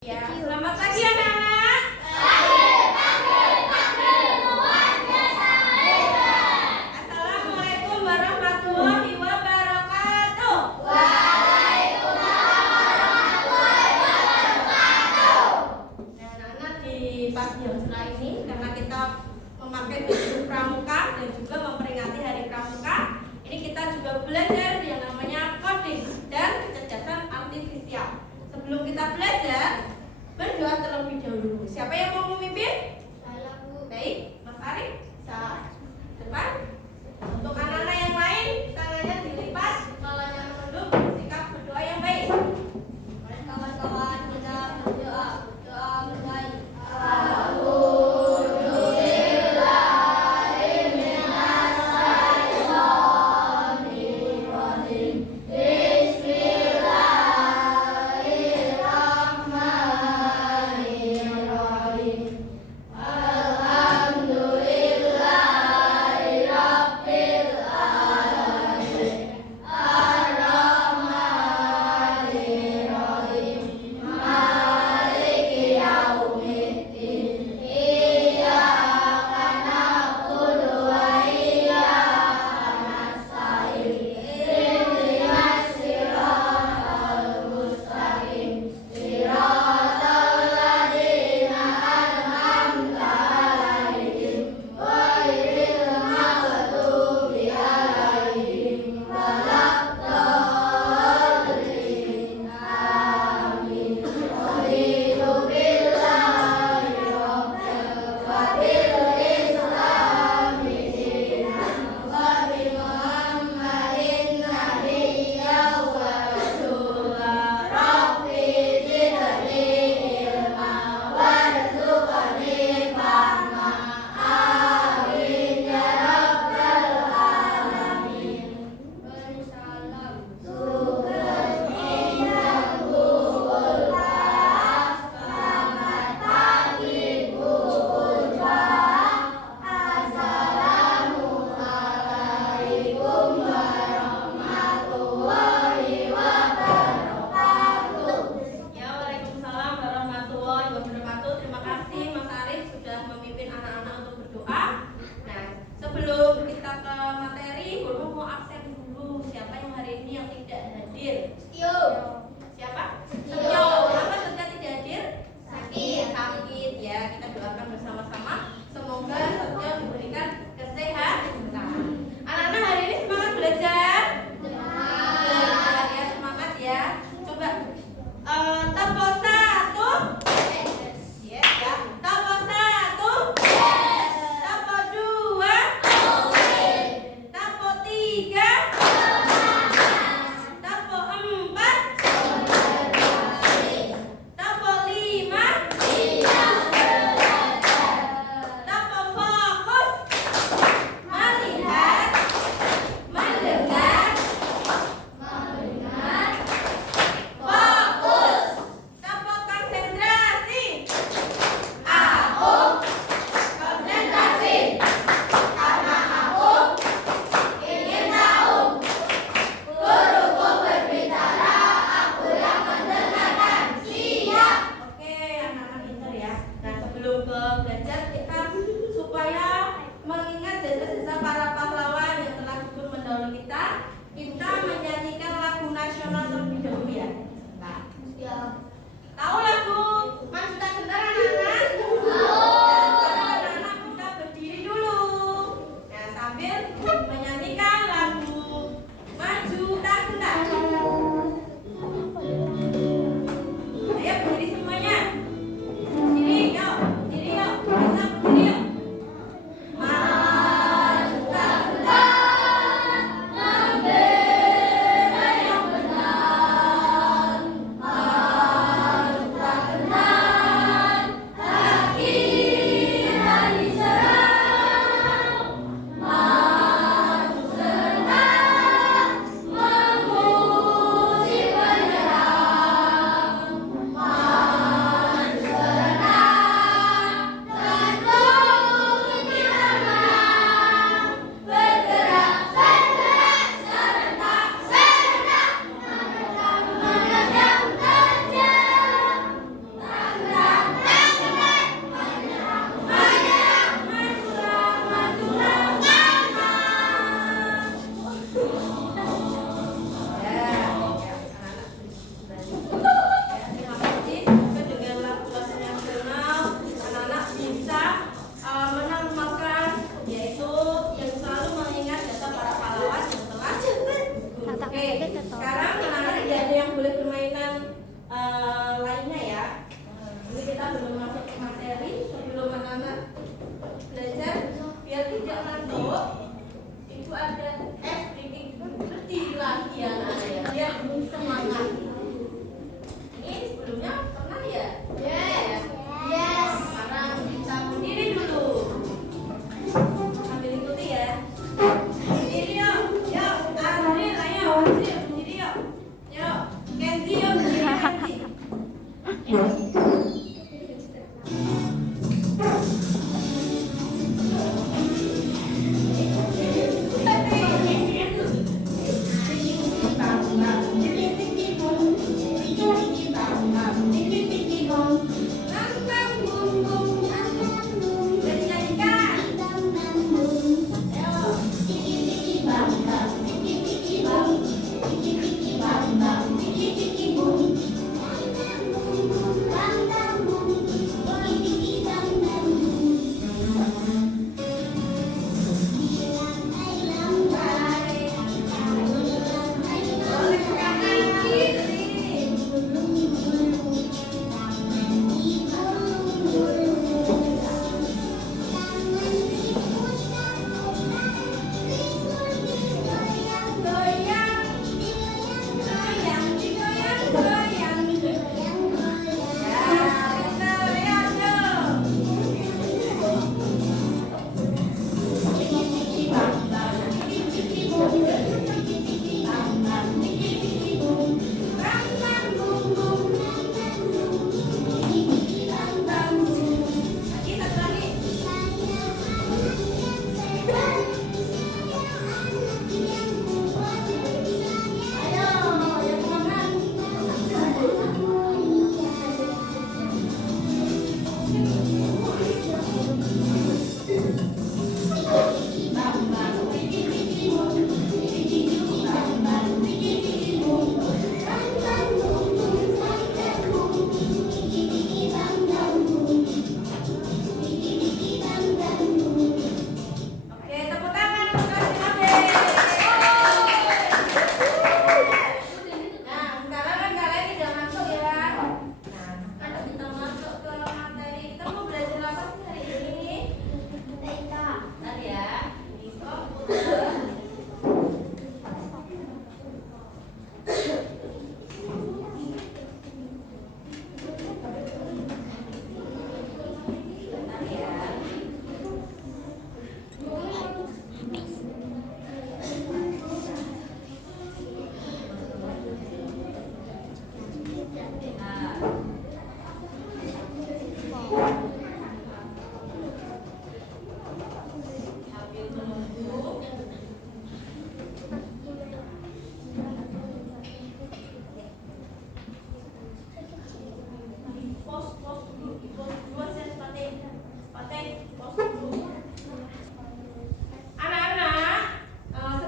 Ya, selamat pagi anak-anak. Assalamualaikum warahmatullahi wabarakatuh. Nah, anak-anak di pagi yang cerah ini karena kita memakai baju pramuka dan juga memperingati Hari Pramuka, ini kita juga belajar yang namanya coding dan kecerdasan artifisial. Sebelum kita belajar, berdoa terlebih dahulu. Siapa yang mau memimpin? Saya, Bu. Baik, Mas Arif bisa depan. Untuk anak-anak yang lain, tangannya dilipat, kepalanya menunduk, sikap berdoa yang baik. Mari kawan-kawan kita berdoa berbaik. Alhamdulillah.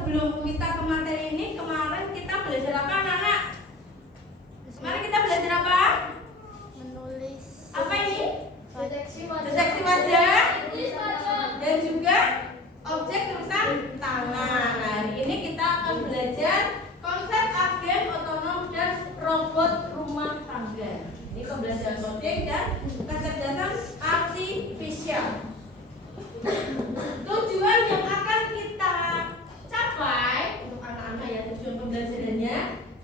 Sebelum kita ke materi ini, kemarin kita belajar apa anak-anak? Kemarin kita belajar apa? Menulis. Apa ini? Deteksi wajah. Deteksi wajah dan juga objek tulisan tangan. Nah, hari ini kita akan belajar konsep agen otonom dan robot rumah tangga. Ini pembelajaran coding dan kecerdasan artifisial. Tujuan yang akan kita capai untuk anak-anak ya, tujuan pembelajarannya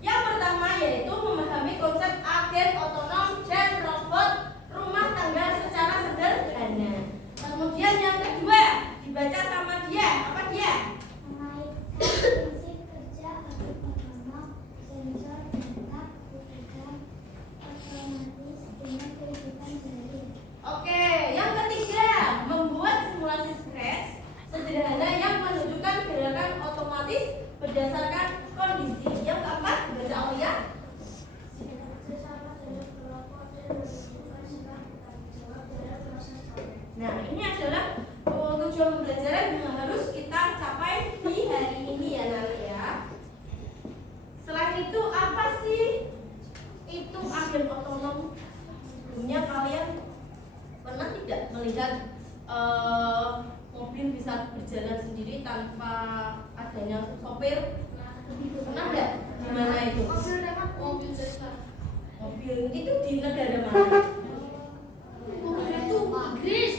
yang pertama yaitu memahami konsep agen otonom dan robot rumah tangga secara sederhana. Kemudian yang kedua dibaca sama dia, apa dia? Mengaitkan prinsip kerja agen otonom, sensor, data, kebijakan otomatis dengan kehidupan sehari. Oke, yang ketiga membuat simulasi scratch sederhana yang menunjukkan gerakan otomatis berdasarkan kondisi. Yang keempat dibaca Aulia. Nah, ini adalah tujuan pembelajaran yang harus kita capai di hari ini ya nanti ya. Selain itu apa sih itu agen otonom? Sebelumnya kalian pernah tidak melihat mobil bisa berjalan sendiri tanpa adanya sopir? Pernah nggak? Di mana itu? Mobil Tesla. Mobil itu di negara mana? Mobil itu Inggris.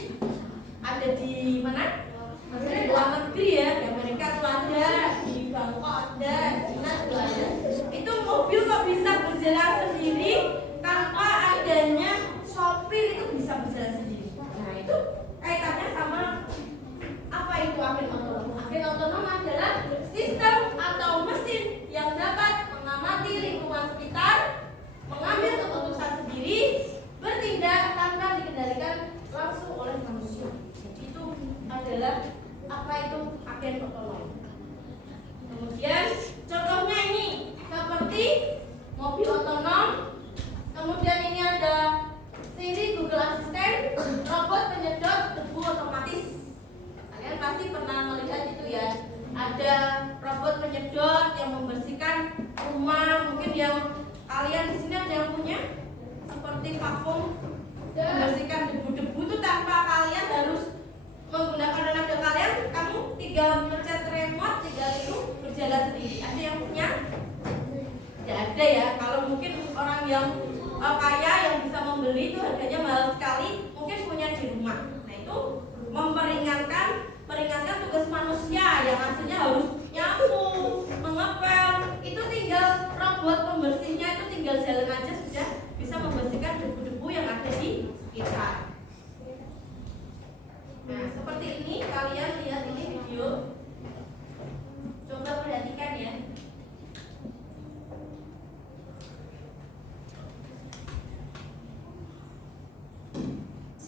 Ada di mana? Di luar negeri ya, di Amerika tuh ada, di Bangkok ada, di China tuh ada. Itu mobil kok bisa berjalan sendiri tanpa adanya sopir, itu bisa berjalan sendiri. Nah itu kaitannya sama apa itu agen otonom? Agen otonom adalah sistem atau mesin yang dapat mengamati lingkungan sekitar, mengambil keputusan sendiri, mobil otonom. Kemudian ini ada Siri, Google Assistant, robot penyedot debu otomatis. Kalian pasti pernah melihat itu ya. Ada robot penyedot yang membersihkan rumah. Mungkin yang kalian di sini ada yang punya seperti vakum membersihkan debu-debu itu tanpa kalian harus menggunakan tenaga kalian. Kamu tinggal mencet remote, tinggal itu berjalan sendiri. Ada yang punya? Tidak ada ya. Kalau mungkin orang yang kaya yang bisa membeli itu harganya mahal sekali, mungkin punya di rumah. Nah itu memperingankan tugas manusia yang aslinya harus nyapu, mengepel. Itu tinggal robot pembersihnya itu tinggal jalan aja sudah bisa membersihkan debu-debu yang ada di sekitar. Nah seperti ini, kalian lihat ini video. Coba perhatikan ya.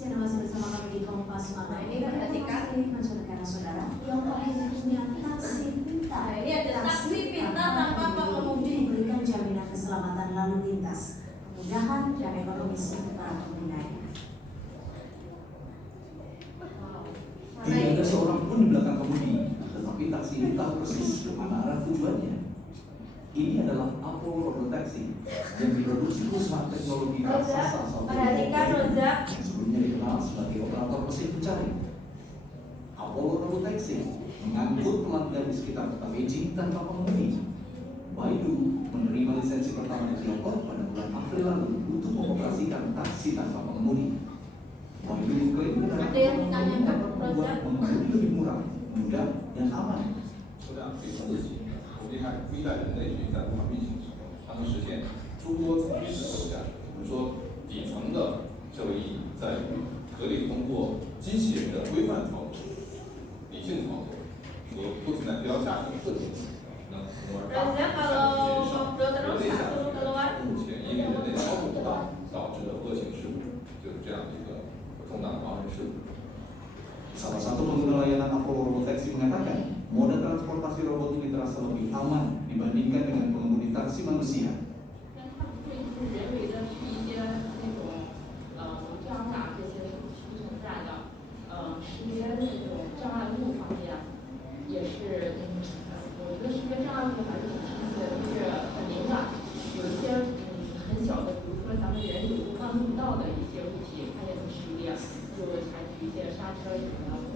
Saya masih bersama kami di Kompas Malam. Ini perhatikan mancanegara saudara yang akhirnya punya taksi pintar. Nah, ini ada taksi pintar tanpa pengemudi. Memberikan jaminan keselamatan lalu lintas, kemudahan dan ekonomis untuk para penggunanya. Tidak ada seorang pun di belakang kemudi, tetapi taksi ini tahu persis kemana arah tujuannya. Ini adalah Apollo Robotaxi yang diproduksi perusahaan teknologi raksasa asal perhatikan Roza. yang sebelumnya dikenal sebagai operator mesin pencari. Apollo Robotaxi mengangkut pelanggan di sekitar kota Beijing tanpa pengemudi. Baidu menerima lisensi pertama di Tiongkok pada bulan April lalu untuk mengoperasikan taksi tanpa pengemudi. Baidu mengklaim Ada yang bertanya ke dapat membuat pengemudi lebih murah, mudah, dan aman. 车辆可以自己投币看第一代人类去在路上运行的时候，他们实现诸多层面的受价值。我们说底层的效益意义在于可以通过机器人的规范操作、理性操作和不存在标价的特点，能从而大幅 Roza 减 kalau 少 ngobrol 人 terus 类 tak 下 suruh keluar. 目前因为人类操作不当导致的恶性事故，就是这样的一个重大的发生事故。 Salah satu pengguna layanan Apollo Robotaxi mengatakan, moda transportasi robot ini terasa lebih aman dibandingkan dengan pengemudi taksi manusia. 那它不会就是人为的去一些那种障碍这些是不存在的，识别那种障碍物方面也是，我觉得识别障碍物还是挺神奇的，就是很敏感，有一些很小的，比如说咱们人有时候看不到的一些物体，它也能识别，就采取一些刹车什么的。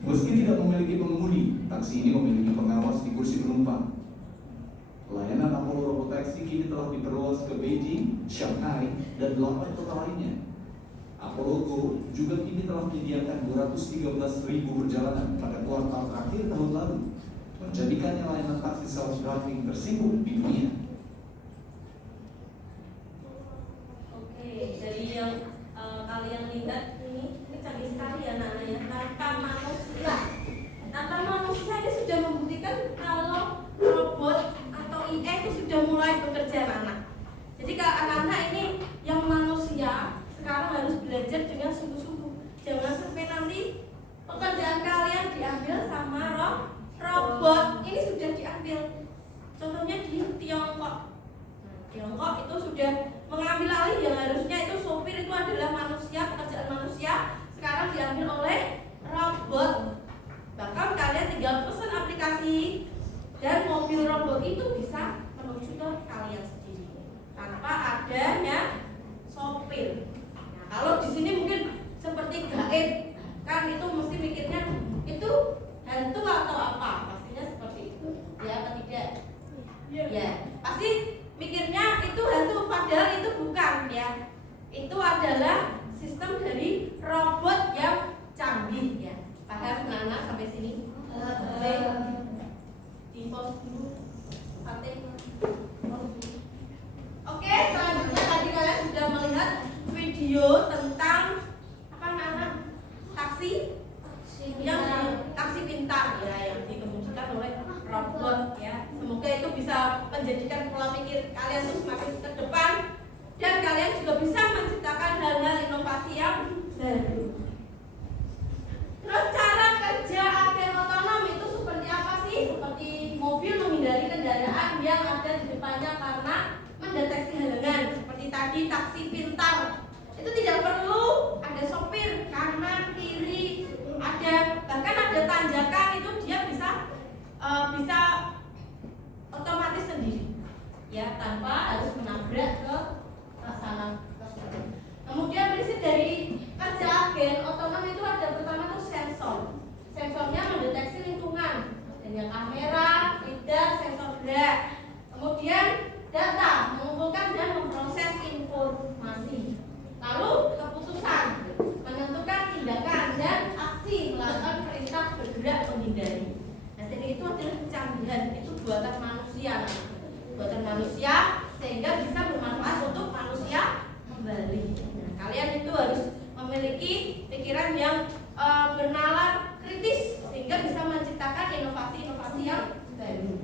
Meski tidak memiliki pengemudi, taksi ini memiliki pengawas di kursi penumpang. Layanan Apollo Robotaxi kini telah diperluas ke Beijing, Shanghai, dan 8 kota lainnya. Apollo Go juga kini telah menyediakan 213.000 perjalanan pada kuartal terakhir tahun lalu, menjadikannya layanan taksi self-driving tersibuk di dunia. Oke, dari yang kalian lihat ini canggih sekali ya anak-anak ya. Tanpa manusia ini sudah membuktikan kalau robot atau AI itu sudah mulai bekerja anak-anak. Jadi kalau anak-anak ini yang manusia sekarang harus belajar dengan sungguh-sungguh. Jangan sampai nanti pekerjaan kalian diambil sama robot. Ini sudah diambil. Contohnya di Tiongkok. Tiongkok itu sudah mengambil alih yang harusnya itu sopir itu adalah manusia, pekerjaan manusia, sekarang diambil oleh robot. Bahkan kalian tinggal pesan aplikasi dan mobil robot itu bisa menuju ke kalian sendiri tanpa adanya sopir. Nah, kalau di sini mungkin seperti gaib, kan itu mesti mikirnya itu hantu atau apa? Pastinya seperti itu. Ya atau tidak? Ya, pasti mikirnya itu hantu padahal itu bukan ya. Itu adalah sistem dari robot yang canggih ya. Paham anak sampai sini? Di pos dulu. Fatih. Pos dulu. ya, tanpa harus menabrak ke sana. Kemudian prinsip dari kerja agen otonom itu ada pertama tuh sensor. Sensornya mendeteksi lingkungan, adanya kamera, lidar, sensor gerak. Kemudian data, mengumpulkan dan memproses informasi. Lalu keputusan, menentukan tindakan dan aksi, melakukan perintah bergerak menghindari. Nah, jadi itu adalah kecanggihan, itu buatan manusia, sehingga bisa bermanfaat untuk manusia kembali. Nah, kalian itu harus memiliki pikiran yang bernalar kritis sehingga bisa menciptakan inovasi-inovasi yang baru.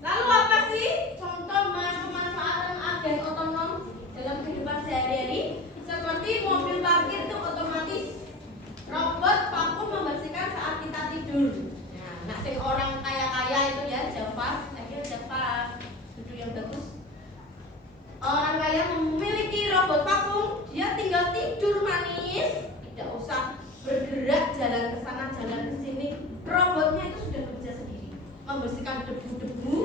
Lalu apa sih contoh pemanfaatan agen otonom dalam kehidupan sehari-hari? Seperti mobil parkir itu otomatis, robot vakum membersihkan saat kita tidur. Nah, sing orang kaya-kaya itu ya, Javas, duduk yang bagus. Orang kaya memiliki robot vakum, dia tinggal tidur manis, tidak usah bergerak jalan ke sana jalan ke sini. Robotnya itu sudah bekerja sendiri, membersihkan debu-debu,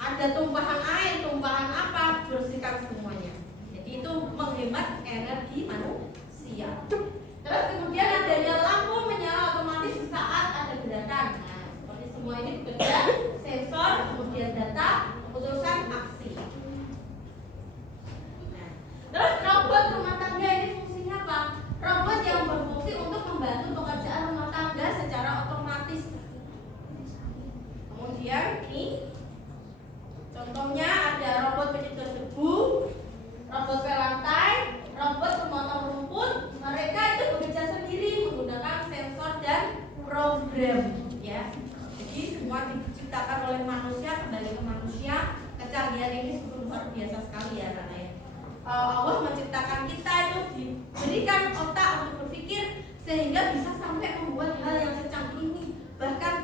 ada tumpahan air, tumpahan apa, bersihkan semuanya. Jadi itu menghemat energi manusia. Terus kemudian adanya lampu menyala otomatis saat ada gerakan. Nah, seperti semua ini bekerja, sensor, kemudian data, keputusan, aksi. Nah, terus robot rumah tangga ini fungsinya apa? Robot yang berfungsi untuk membantu pekerjaan rumah tangga secara otomatis. Kemudian ini contohnya ada robot penyedot debu, robot pelantai, robot pemotong rumput. Mereka itu bekerja sendiri menggunakan sensor dan program, ya. Jadi semua diciptakan oleh manusia, kembali ke manusia. Kecanggihan ini sungguh luar biasa sekali ya, Rana ya. Allah menciptakan kita itu diberikan otak untuk berpikir sehingga bisa sampai membuat hal yang secanggih ini. Bahkan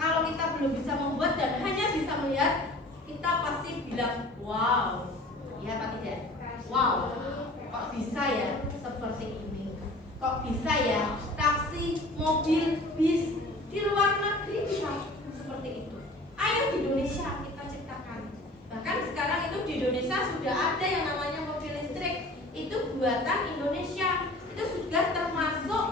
kalau kita belum bisa membuat dan hanya bisa melihat, kita pasti bilang wow, ya apa tidak? Wow, kok bisa ya seperti ini? Kok bisa ya taksi, mobil, bis di luar negeri bisa seperti itu? Ayo di Indonesia kita ciptakan. Bahkan sekarang itu di Indonesia sudah ada yang namanya mobil listrik, itu buatan Indonesia. Itu sudah termasuk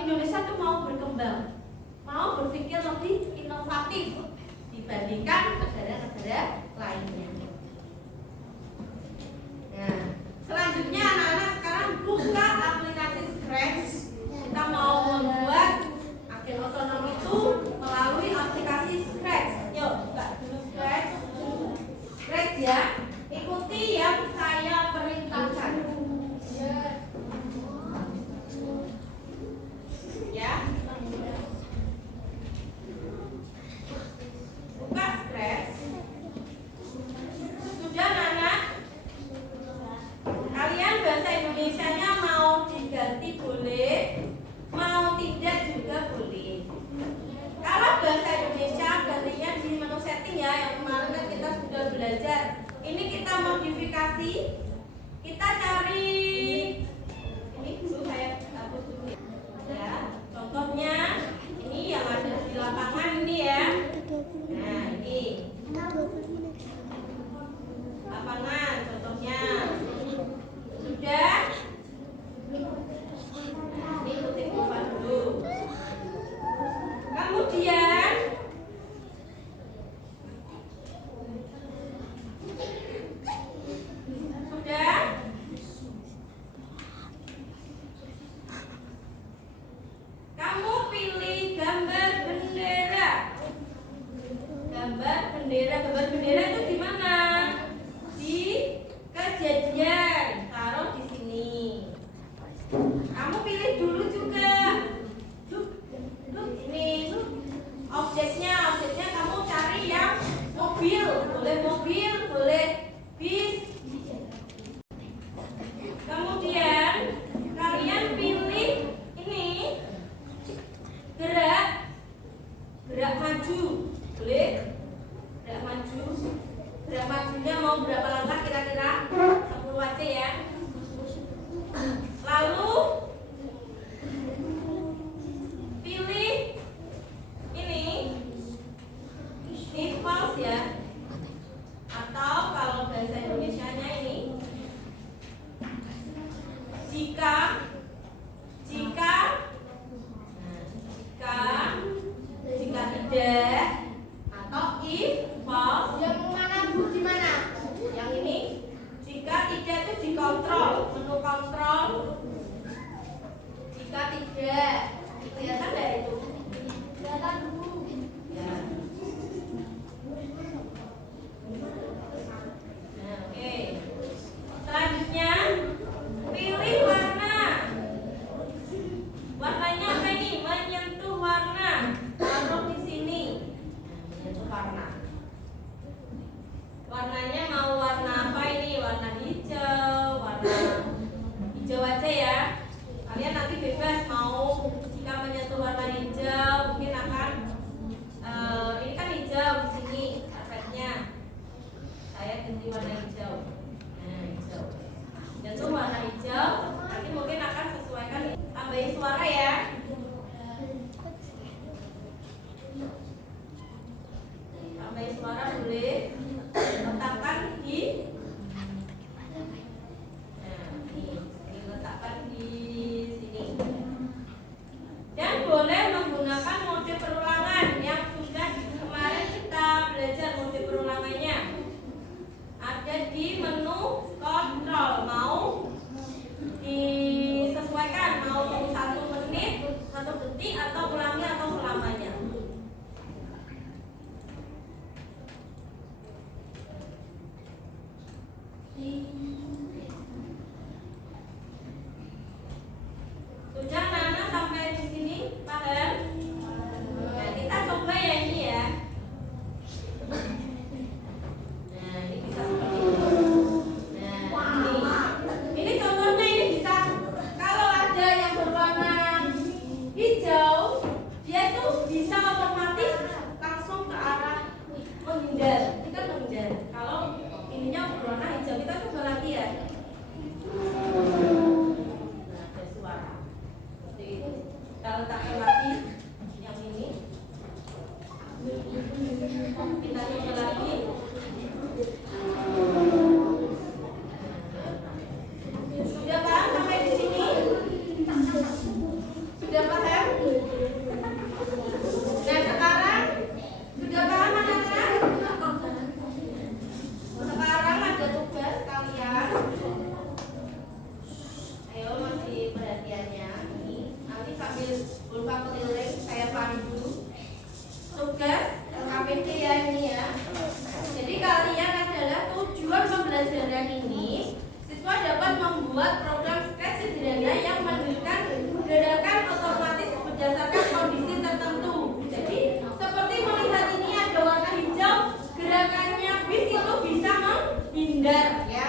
Indonesia itu mau berkembang, mau berpikir lebih inovatif dibandingkan negara-negara lainnya. Nah, selanjutnya anak-anak sekarang buka aplikasi Scratch. Kita mau membuat agen otonom itu melalui aplikasi Scratch. Yuk, buka dulu Scratch. Scratch ya. Ikuti yang saya perintahkan. Ya. Buka Scratch. Sudah anak? Kalian bahasa Indonesianya mau diganti boleh, mau tidak juga boleh. Kalau bahasa Indonesia gantinya di menu setting ya, yang kemarin kan kita sudah belajar. Ini kita modifikasi, kita cari ini dulu, saya hapus dulu ya. Contohnya ini yang ada di lapangan ini ya. Nah ini lapangan contohnya. Sudah? Nah, ini kutip info dulu. Kemudian sudah? Kamu pilih gambar bendera. Gambar bendera itu di mana? Di kejadian. Taruh di sini. Kamu pilih dulu juga. Ini objeknya kamu cari yang mobil, boleh bis. Kemudian kalian pilih ini gerak maju, boleh gerak majunya mau berapa langkah kira-kira? 10 aja ya. Lalu pilih ini false ya. ganti warna hijau. Nah, hijau. Jatuh warna hijau. Nanti mungkin akan sesuaikan. Tambahin suara ya. Tambahin suara boleh. Letakkan di. Nah, ini letakkan di sini. Dan boleh menggunakan mode perulangan yang sudah kemarin kita belajar mode perulangannya. Ada di menu kontrol. Mau disesuaikan, mau 1 menit, 1 detik, atau ulangi atau selamanya. Sudah Nana sampai di sini, paham? Nah, kita coba ya ini ya. Nah, ini bisa seperti itu. Nah, ini contohnya ini bisa. Kalau ada yang berwarna hijau, dia tuh bisa otomatis langsung ke arah menghindar. Ini kan menghindar. Kalau ininya berwarna hijau, kita coba lagi ya. Nah, ada suara. Seperti itu. Kita letakkan lagi yang ini. Kita coba lagi. Sudah paham sampai di sini? Sudah paham? Dan sekarang sudah paham anak-anak? Sekarang ada tugas kalian. Ayo masih perhatiannya. Ini nanti sambil pulsa keliling saya paham dulu. Tugas LKPD ya ini ya. Jadi kalian adalah tujuan pembelajaran ini siswa dapat membuat program sketch sederhana yang menghasilkan gerakan otomatis berdasarkan kondisi tertentu. Jadi seperti melihat ini ada warna hijau, gerakannya bis itu bisa menghindar ya.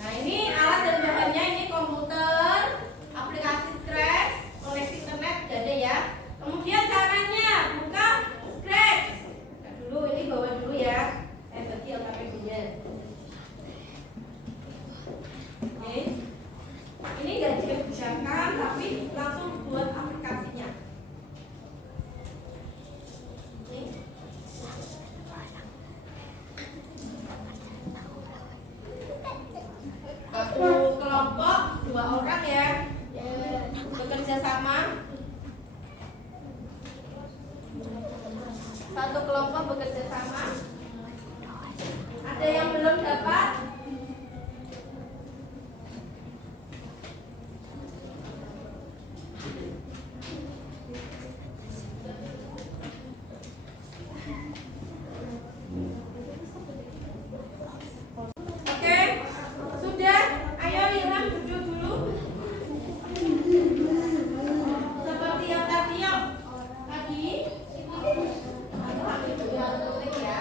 Nah ini alat dan bahannya ini komputer, aplikasi Scratch, koneksi internet ada ya. Kemudian caranya buka Scratch. Nah, dulu ini bawa dulu ya. Saya bagi LKPD-nya. Oke. Ini nggak dikerjakan tapi langsung buat aplikasinya. Ini. Satu kelompok 2 orang ya, bekerja sama. Satu kelompok bekerja sama. Ada yang belum dapat? Oke, sudah. Ayo Ilham duduk dulu. Seperti yang tadi yuk. Tadi. Aku ambil dulu ya.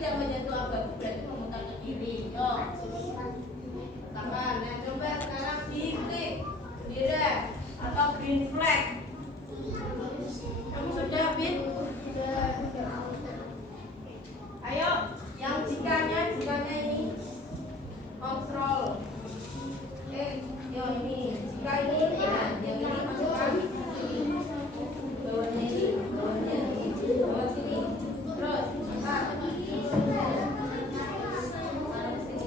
tidak menyentuh abu-abu berarti memutar ke kiri. Yo, tangan. Nah, coba sekarang diklik, direct atau green flag. Kamu sudah Bin? Ayo, yang jikanya ini kontrol. Yo ini jika ini ya, yang ini masukkan bawahnya ini, bawah sini, terus taruh sini, masukkan sini.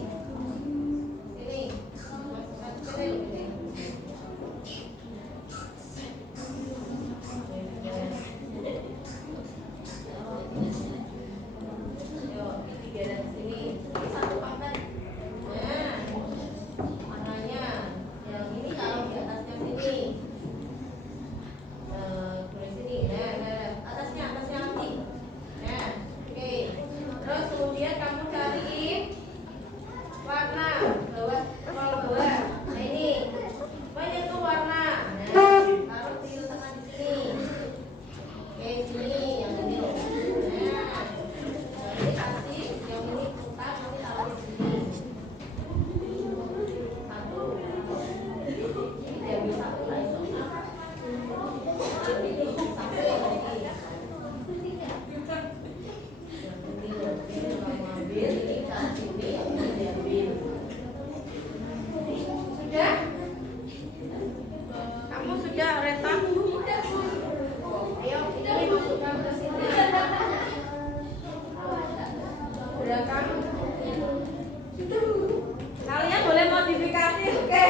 Kalian boleh modifikasi, oke.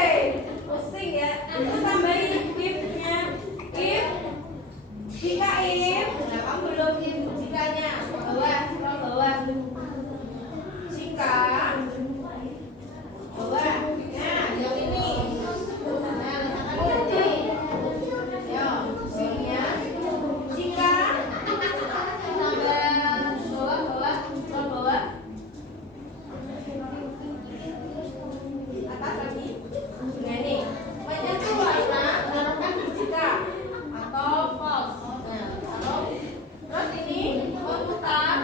Pusing ya. Aku tambahin if-nya. If, jika if, nah kamu belum if jikanya. Bawah, scroll bawah. Jika bawah. Nah, yang ini. Nah, letakkan di sini. Yo, ini-nya. Jika tambah bawah, scroll bawah. Atas lagi. Nah ini menyentuh warna taruhkan di jika atau false. Nah, terus ini memutar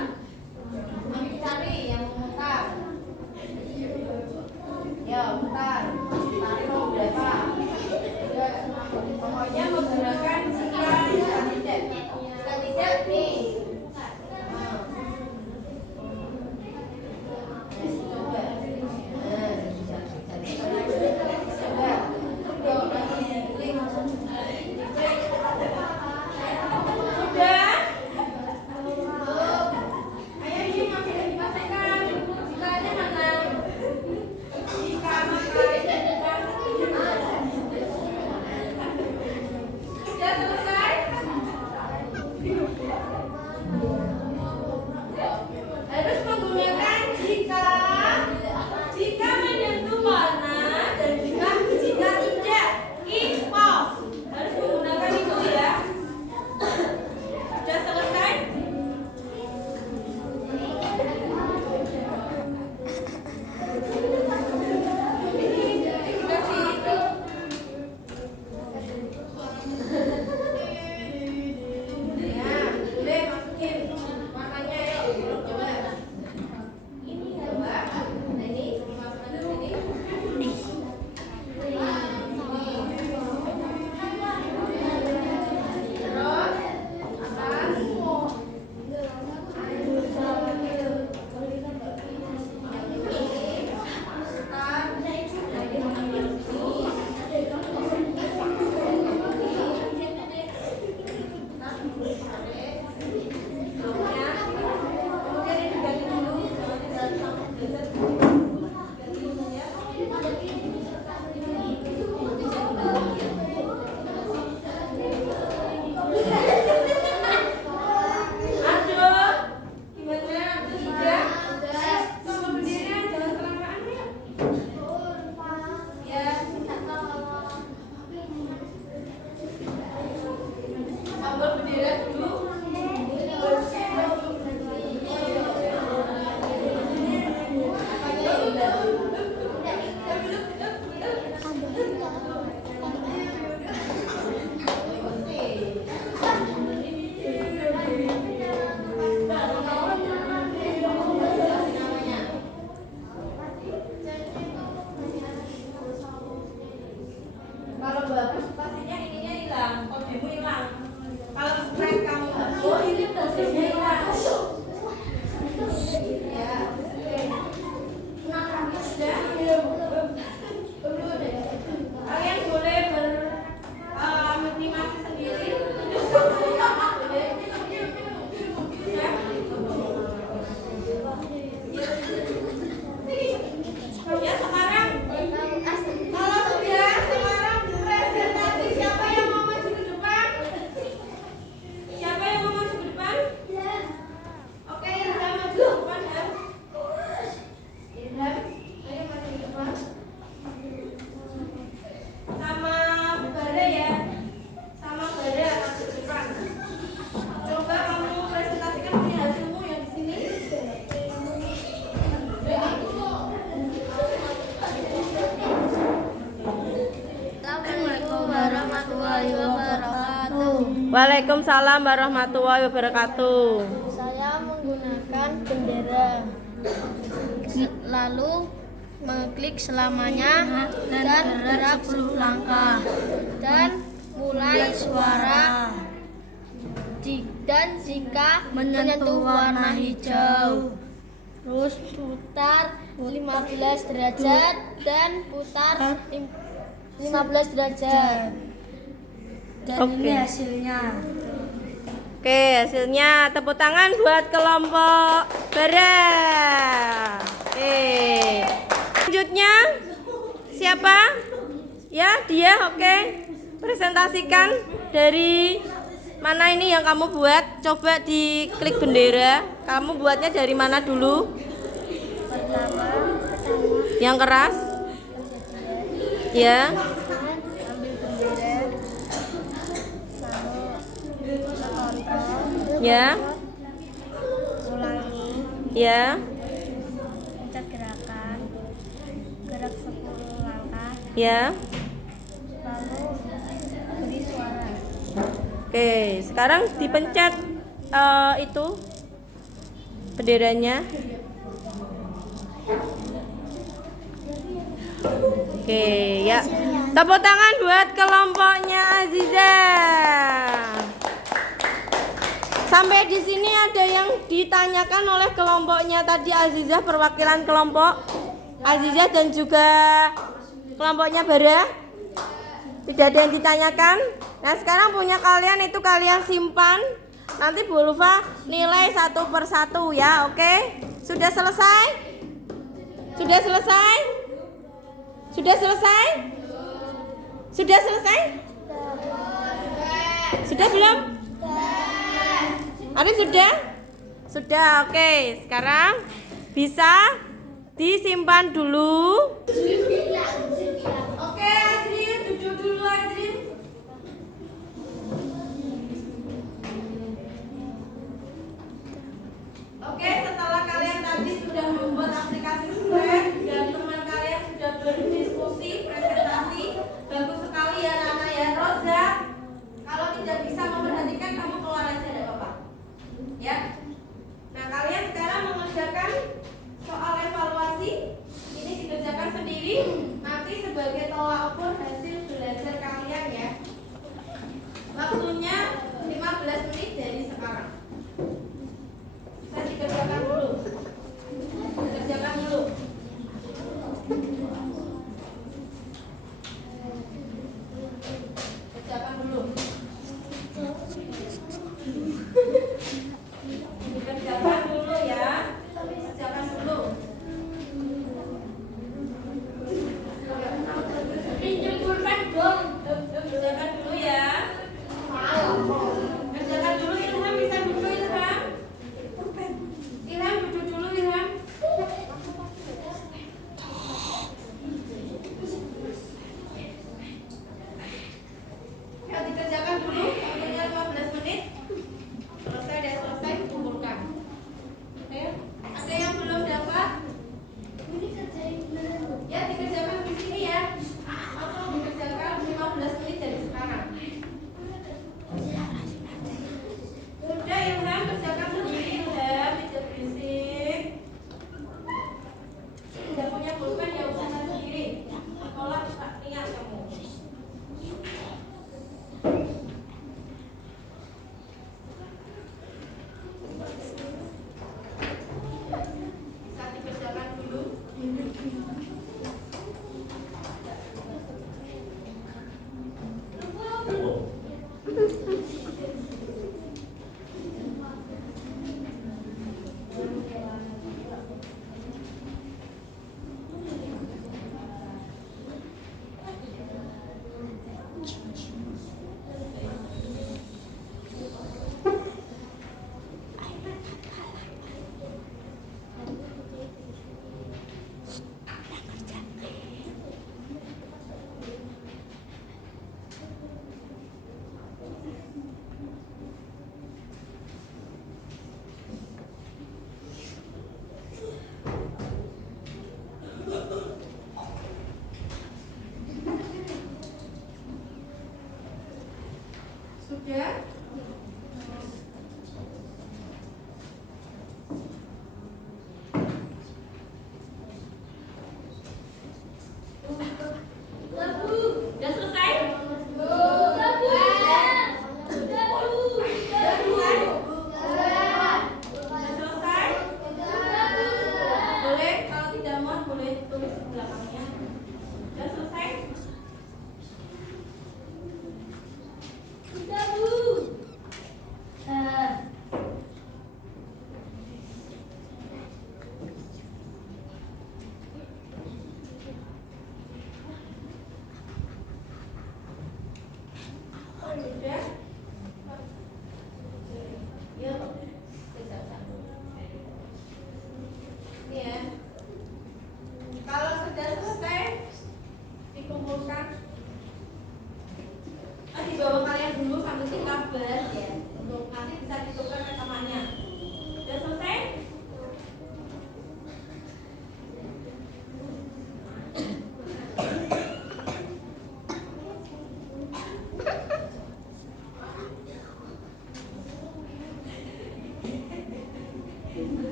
Waalaikumsalam warahmatullahi wabarakatuh. Saya menggunakan bendera. Lalu mengklik selamanya dan gerak 10 langkah dan mulai suara. Dan jika menyentuh warna hijau, terus putar 15 derajat dan putar 15 derajat. Dan ini hasilnya. Oke, hasilnya tepuk tangan buat kelompok Bara. Oke. Selanjutnya siapa? Ya, dia. Oke. Presentasikan dari mana ini yang kamu buat? Coba diklik bendera. Kamu buatnya dari mana dulu? Pertama, Yang keras? Ya. ambil bendera, lalu kontrol, Ya. ulangi, Ya. pencet gerakan, gerak 10 langkah, Ya. lalu beri suara. Oke, sekarang dipencet itu benderanya. Oke, ya. Tepuk tangan buat kelompoknya Aziza. Sampai di sini ada yang ditanyakan oleh kelompoknya tadi Aziza, perwakilan kelompok Aziza dan juga kelompoknya Bara. Tidak ada yang ditanyakan. Nah, sekarang punya kalian itu kalian simpan. Nanti Bu Ulfa nilai 1 per 1 ya, oke? Sudah selesai? Sudah selesai? Sudah selesai? Sudah selesai? Sudah belum? Arif sudah? Sudah, oke. Sekarang bisa disimpan dulu. Oke, Azrin, duduk dulu Azrin. Oke, setelah kalian tadi sudah membuat aplikasi Slack dan teman kalian sudah berdiskusi, presentasi, bagus sekali ya Nana ya. Roza, kalau tidak bisa memperhatikan kamu keluar aja deh Bapak. Ya. Nah, kalian sekarang mengerjakan soal evaluasi. Ini dikerjakan sendiri. Nanti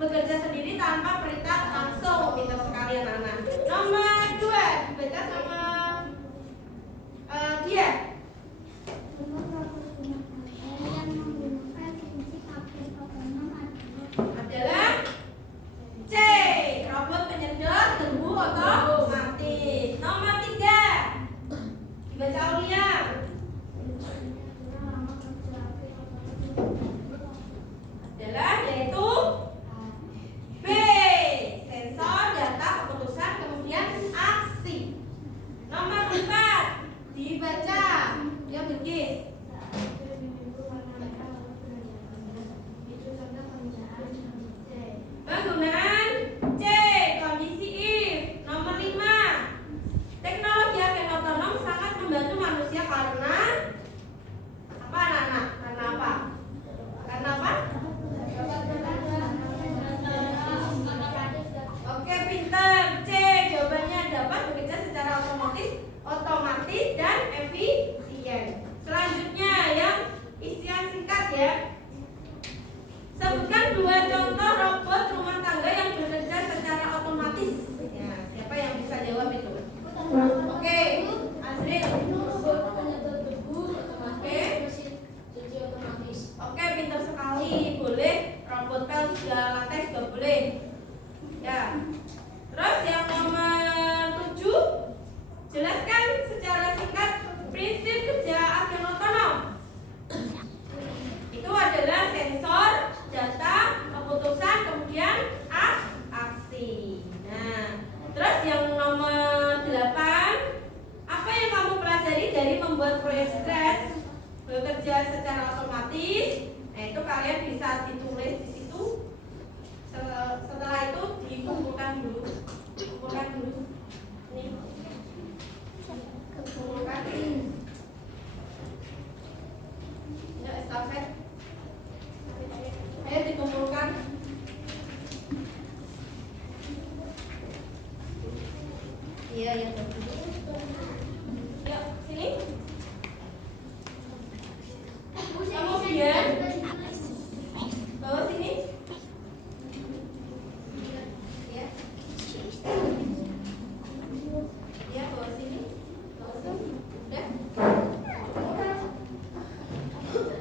bekerja sendiri tanpa perintah langsung. Pintar sekali anak-anak. Nomor 2 dibaca sama dia. Adalah C. Robot penyedot debu otomatis. Nomor 3 dibaca Aulia. Adalah yaitu B. Sensor data keputusan kemudian aksi. Nomor 4 dibaca yang Bilkis. Penggunaan C. Kondisi if. Nomor 5 teknologi agen otonom sangat membantu manusia karena apa anak-anak? Karena apa? Karena apa? Oke, pintar. C. Jawabannya dapat bekerja secara otomatis dan efisien. Selanjutnya yang isian singkat ya. Sebutkan 2 contoh robot rumah tangga yang bekerja secara otomatis. Ya, siapa yang bisa jawab itu? Oke, Azril. Oke, pintar sekali. Boleh robot pel juga lantai juga boleh. Ya. Terus yang nomor 7, jelaskan secara singkat prinsip kerja agen otonom. Itu adalah sensor, data, keputusan, kemudian aksi. Nah, terus yang nomor 8, apa yang kamu pelajari dari membuat proyek stres bekerja secara otomatis? Nah, itu kalian bisa ditulis di situ. Setelah itu dikumpulkan dulu. Nih. Kumpulkan. Ya, estafet. Ayo dikumpulkan. Iya, ya. Yuk, sini. Kemudian bawa sini. Ya. Ya, bawa sini. Udah.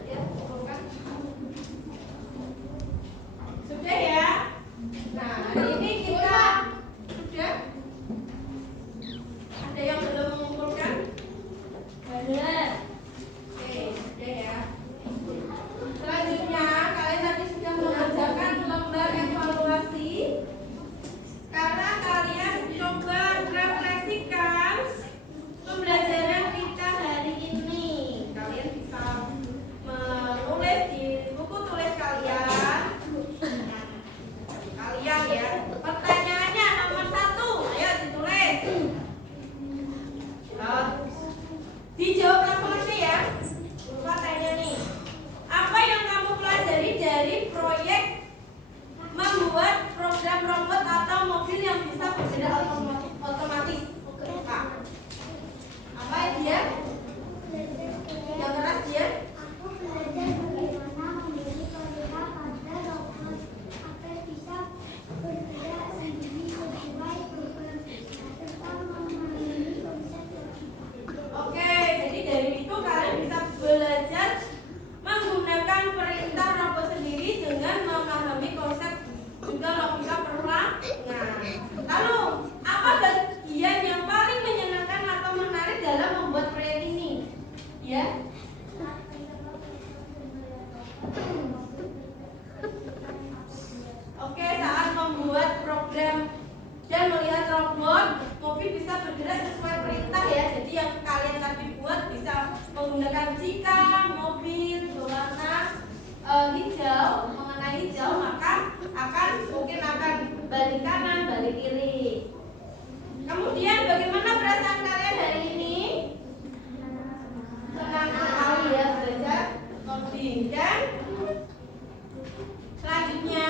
Ya, kumpulkan. Sudah ya. Nah, hari ini kita sudah. Ada yang belum mengumpulkan? Benar. Oke, sudah ya. Selanjutnya kalian tadi sudah mengerjakan lembar evaluasi. Sekarang kalian coba refleksikan pembelajaran kita hari ini. Kalian bisa menulis di buku tulis kalian. Kalian ya. Pertanyaannya nomor 1, ayo ditulis. Dijawab langsung aja ya. Pertanyaannya nih. Apa yang kamu pelajari dari proyek membuat program robot atau mobil yang bisa bergerak otomatis? Pak. Apa dia? Yang keras dia? Aku belajar bagaimana memberi perintah pada robot agar bisa bergerak sendiri sesuai program serta memahami konsep logika. Oke, jadi dari itu kalian bisa belajar menggunakan perintah robot sendiri dengan memahami konsep juga logika perulangan. Lalu, apa bagian yang paling menyenangkan atau menarik dalam membuat proyek ini? Ya? Oke, saat membuat program dan melihat robot, mobil bisa bergerak sesuai perintah ya. Jadi yang kalian tadi buat bisa menggunakan jika mobil berwarna hijau, mengenai hijau maka mungkin akan balik kanan, balik kiri. Kemudian bagaimana perasaan kalian hari ini? Senang sekali ya belajar coding. Dan selanjutnya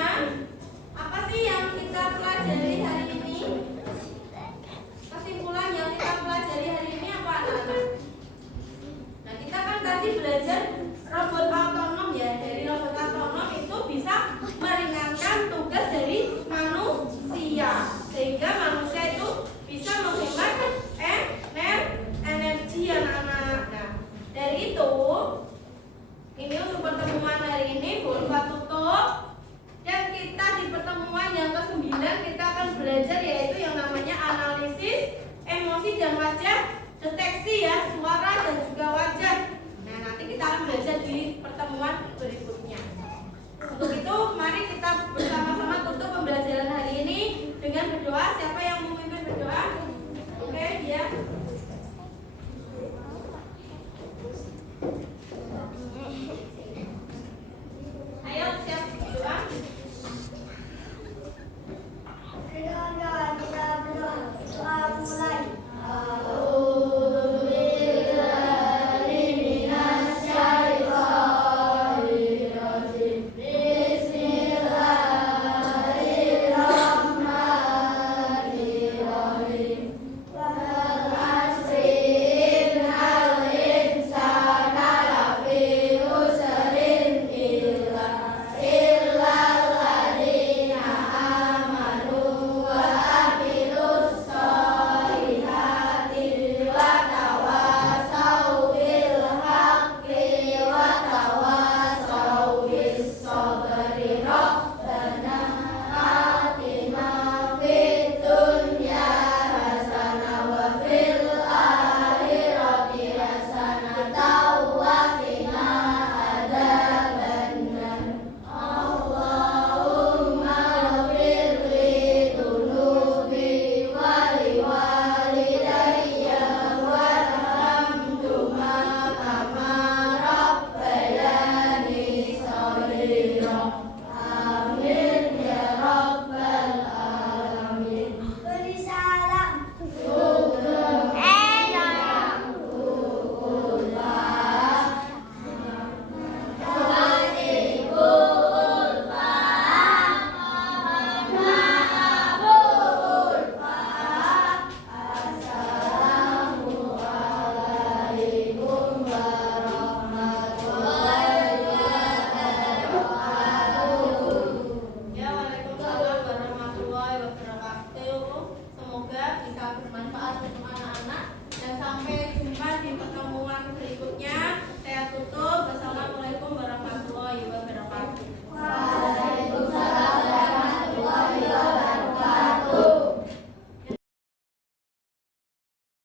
apa sih yang kita pelajari hari ini? Kesimpulan yang kita pelajari hari ini apa anak-anak? Nah, kita kan tadi belajar robot otonom ya. Dari robot otonom itu bisa meringankan tugas dari pelajaran kita akan belajar yaitu yang namanya analisis emosi dan wajah, deteksi ya suara dan juga wajah. Nah nanti kita akan belajar di pertemuan berikutnya. Untuk itu mari kita bersama-sama tutup pembelajaran